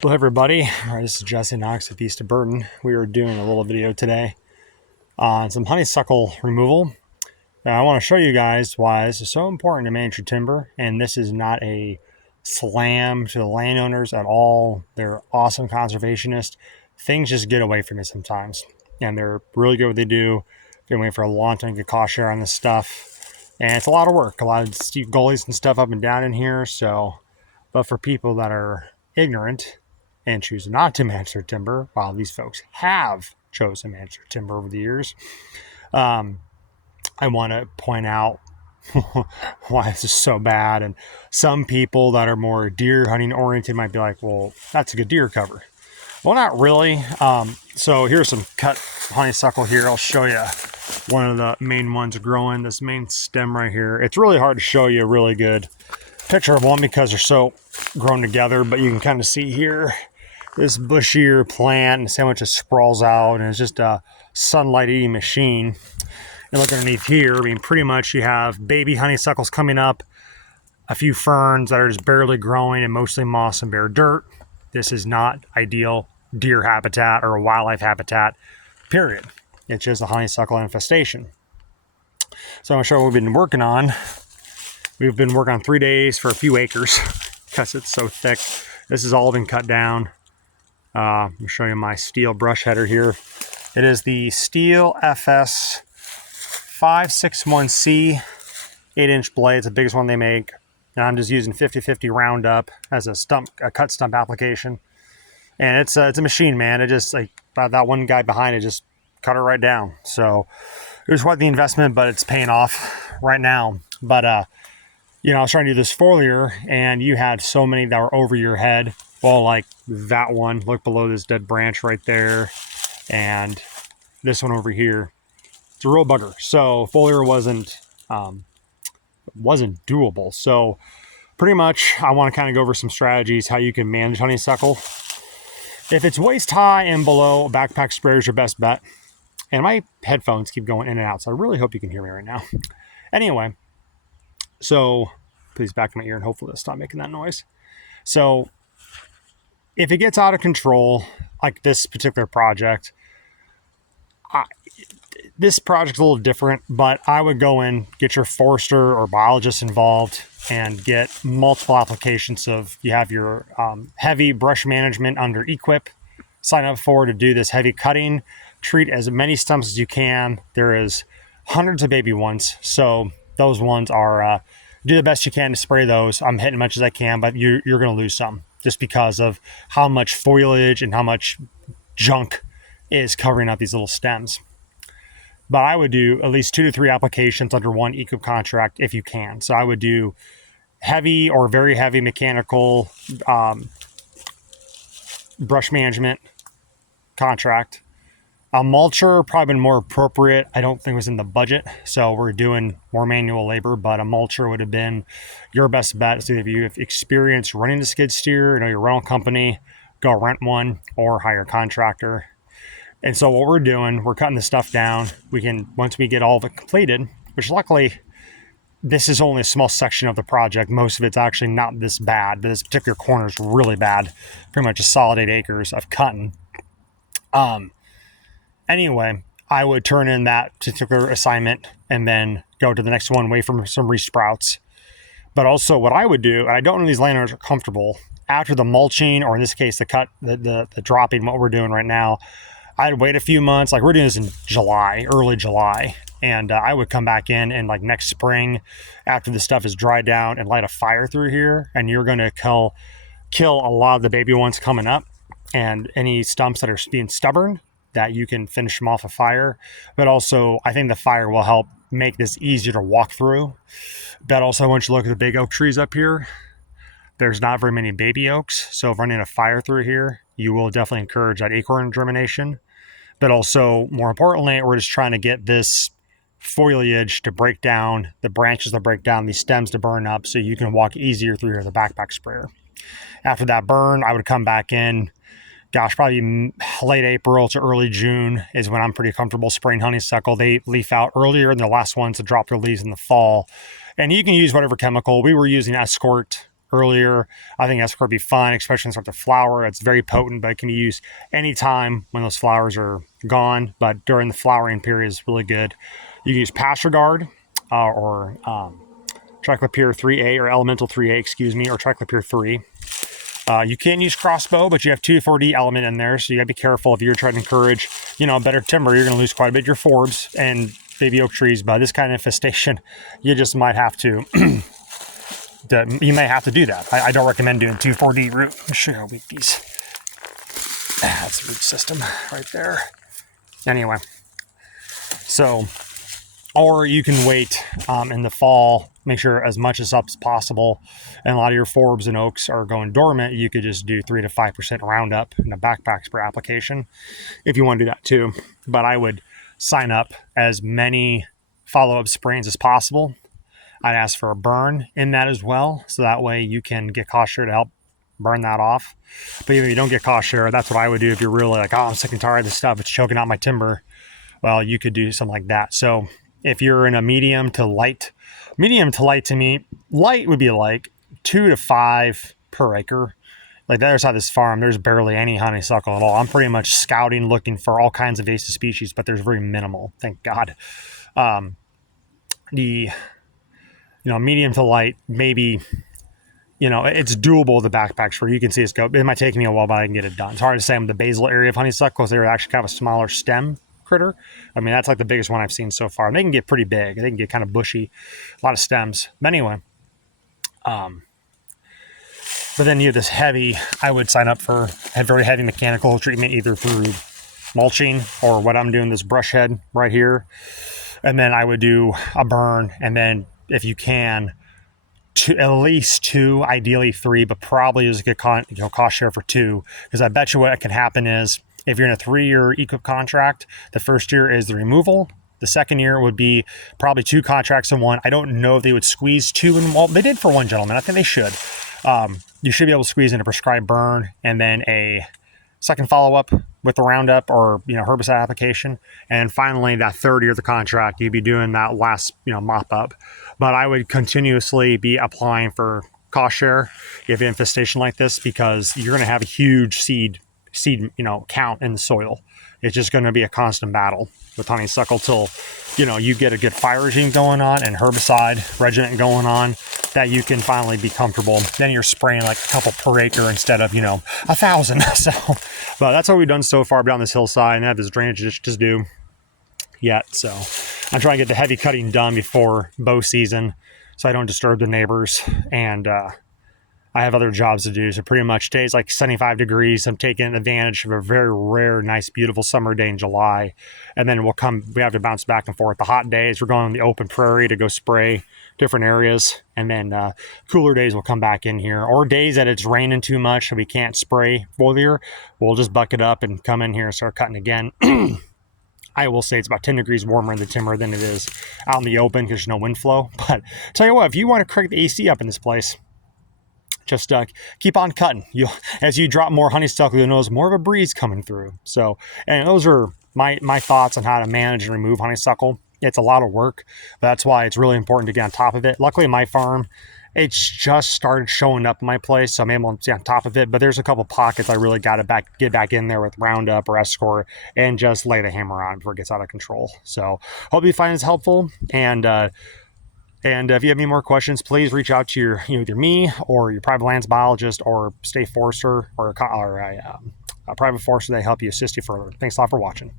Hello everybody, this is Jesse Knox with East of Burton. We are doing a little video today on some honeysuckle removal. And I want to show you guys why this is so important to manage your timber, and this is not a slam to the landowners at all. They're awesome conservationists. Things just get away from you sometimes, and they're really good at what they do. Been waiting for a long time to get cost share on this stuff, and it's a lot of work, a lot of steep gullies and stuff up and down in here. But for people that are ignorant and choose not to manage their timber, while these folks have chosen to manage their timber over the years, I want to point out why this is so bad. And some people that are more deer hunting oriented might be like, well, that's a good deer cover. Well, not really. So here's some cut honeysuckle here. I'll show you one of the main ones growing, this main stem right here. It's really hard to show you a really good picture of one because they're so grown together, but you can kind of see here this bushier plant, and the same just sprawls out, and it's just a sunlight eating machine. And look underneath here, I mean, pretty much you have baby honeysuckles coming up, a few ferns that are just barely growing, and mostly moss and bare dirt. This is not ideal deer habitat or wildlife habitat, period. It's just a honeysuckle infestation. So I'm gonna show you what we've been working on. We've been working on 3 days for a few acres because it's so thick. This has all been cut down. I'm going to show you my steel brush header here. It is the Steel FS 561C 8-inch blade. It's the biggest one they make. And I'm just using 50/50 Roundup as a cut stump application. And it's a machine, man. It just, like, that one guy behind it just cut it right down. So it was quite the investment, but it's paying off right now. But you know, I was trying to do this foliar, and you had so many that were over your head. Well, like that one, look below this dead branch right there, and this one over here. It's a real bugger. So foliar wasn't doable. So pretty much, I want to kind of go over some strategies how you can manage honeysuckle. If it's waist high and below, a backpack sprayer is your best bet. And my headphones keep going in and out, so I really hope you can hear me right now. Anyway. So please back in my ear and hopefully it'll stop making that noise. So if it gets out of control, like this particular project, this project's a little different, but I would go in, get your forester or biologist involved and get multiple applications of, you have your heavy brush management under EQIP, sign up for to do this heavy cutting, treat as many stumps as you can. There is hundreds of baby ones. So those ones are, do the best you can to spray those. I'm hitting as much as I can, but you're going to lose some just because of how much foliage and how much junk is covering up these little stems. But I would do at least 2 to 3 applications under one EQIP contract if you can. So I would do heavy or very heavy mechanical brush management contract. A mulcher probably been more appropriate. I don't think it was in the budget, so we're doing more manual labor, but a mulcher would have been your best bet. So if you have experience running the skid steer, you know, your rental company, go rent one or hire a contractor. And so what we're doing, we're cutting the stuff down. We can, once we get all of it completed, which luckily this is only a small section of the project. Most of it's actually not this bad. This particular corner is really bad. Pretty much a solid 8 acres of cutting. Anyway, I would turn in that particular assignment and then go to the next one, wait for some resprouts. But also what I would do, and I don't know if these landowners are comfortable, after the mulching, or in this case, the cut, the dropping, what we're doing right now, I'd wait a few months. Like we're doing this in July, early July. And I would come back in and like next spring, after the stuff is dried down, and light a fire through here. And you're going to kill a lot of the baby ones coming up, and any stumps that are being stubborn, that you can finish them off a fire. But also, I think the fire will help make this easier to walk through. But also, I want you to look at the big oak trees up here. There's not very many baby oaks, so if running a fire through here, you will definitely encourage that acorn germination. But also, more importantly, we're just trying to get this foliage to break down, the branches to break down, these stems to burn up, so you can walk easier through here with a backpack sprayer. After that burn, I would come back in, gosh, probably late April to early June is when I'm pretty comfortable spraying honeysuckle. They leaf out earlier than the last ones to drop their leaves in the fall. And you can use whatever chemical. We were using Escort earlier, I think ascochyr would be fine, especially when it starts to flower. It's very potent, but it can be used anytime when those flowers are gone. But during the flowering period is really good. You can use Pasture Guard or Triclopyr 3A or Elemental 3A, excuse me, or Triclopyr 3. You can use crossbow, but you have 2,4-D element in there, so you gotta be careful if you're trying to encourage, better timber. You're gonna lose quite a bit of your forbs and baby oak trees. By this kind of infestation, you just might have to. You may have to do that. I don't recommend doing 2,4-D root. Let me show you how weak these. That's the root system right there. Anyway, so. Or you can wait in the fall, make sure as much as possible, and a lot of your forbs and oaks are going dormant. You could just do 3 to 5% Roundup in the backpack spray application if you want to do that too. But I would sign up as many follow-up sprayings as possible. I'd ask for a burn in that as well, so that way you can get cost share to help burn that off. But even if you don't get cost share, that's what I would do if you're really like, oh, I'm sick and tired of this stuff, it's choking out my timber. Well, you could do something like that. So if you're in a medium to light to me, light would be like 2 to 5 per acre. Like the other side of this farm, there's barely any honeysuckle at all. I'm pretty much scouting, looking for all kinds of invasive species, but there's very minimal, thank God. Medium to light, maybe, it's doable with the backpack spray. You can see us go. It might take me a while, but I can get it done. It's hard to say with the basal area of honeysuckle because they're actually kind of a smaller stem critter. I mean, that's like the biggest one I've seen so far. And they can get pretty big. They can get kind of bushy, a lot of stems. But anyway, but then you have this heavy, I would sign up for a very heavy mechanical treatment, either through mulching or what I'm doing, this brush head right here. And then I would do a burn. And then if you can, at least 2, ideally 3, but probably just get cost share for 2. Because I bet you what can happen is, if you're in a 3-year EQIP contract, the first year is the removal. The second year would be probably 2 contracts in one. I don't know if they would squeeze 2 in. Well, they did for one gentleman. I think they should. You should be able to squeeze in a prescribed burn and then a second follow-up with the Roundup or herbicide application. And finally, that third year of the contract, you'd be doing that last mop-up. But I would continuously be applying for cost share if you have infestation like this, because you're going to have a huge seed count in the soil. It's just going to be a constant battle with honeysuckle till you get a good fire regime going on and herbicide regiment going on that you can finally be comfortable. Then you're spraying like a couple per acre instead of 1,000. So, but that's what we've done so far down this hillside, and I have this drainage just due yet. So I'm trying to get the heavy cutting done before bow season so I don't disturb the neighbors. And I have other jobs to do. So pretty much today's like 75 degrees. I'm taking advantage of a very rare, nice, beautiful summer day in July. And then we have to bounce back and forth. The hot days, we're going on the open prairie to go spray different areas. And then cooler days will come back in here. Or days that it's raining too much and we can't spray foliar, we'll just bucket up and come in here and start cutting again. I will say it's about 10 degrees warmer in the timber than it is out in the open because there's no wind flow. But tell you what, if you want to crank the AC up in this place, just keep on cutting. As you drop more honeysuckle, you'll notice more of a breeze coming through. So, and those are my thoughts on how to manage and remove honeysuckle. It's a lot of work, but that's why it's really important to get on top of it. Luckily, my farm, it's just started showing up in my place, so I'm able to stay on top of it. But there's a couple pockets I really got to get back in there with Roundup or Escort and just lay the hammer on before it gets out of control. So, hope you find this helpful. And if you have any more questions, please reach out to your, either me or your private lands biologist or state forester or a private forester that help you assist you further. Thanks a lot for watching.